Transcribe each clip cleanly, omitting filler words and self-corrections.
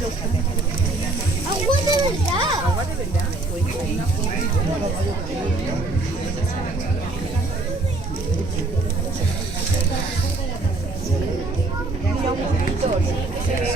¡Agua de verdad! Agua de verdad. Mira un poquito, sí, que se ve.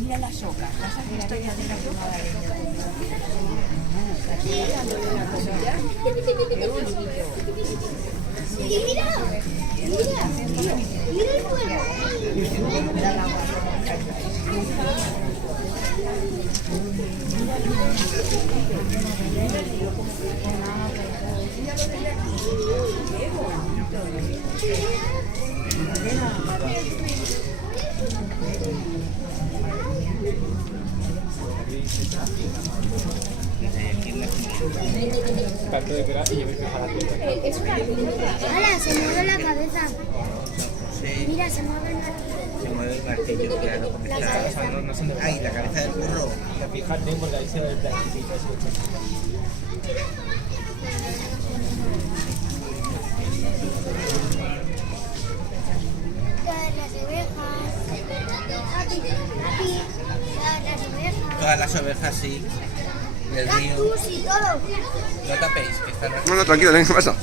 Mira las ocas, las has visto ya de la sopa. Y mira, mira el fuego. Tanto de gracia y yo me fijo la piel. Ahora se mueve la cabeza. Mira, se mueve la cabeza. Se mueve el martillo, claro, como está. Ay, la cabeza del burro. Te fijas, ¿no? Porque ahí se ve el blanquito. Las ovejas. Todas las ovejas, sí. Del río. Cactus y todo. No tapéis, que están aquí. No, tranquilo, ¿qué pasa?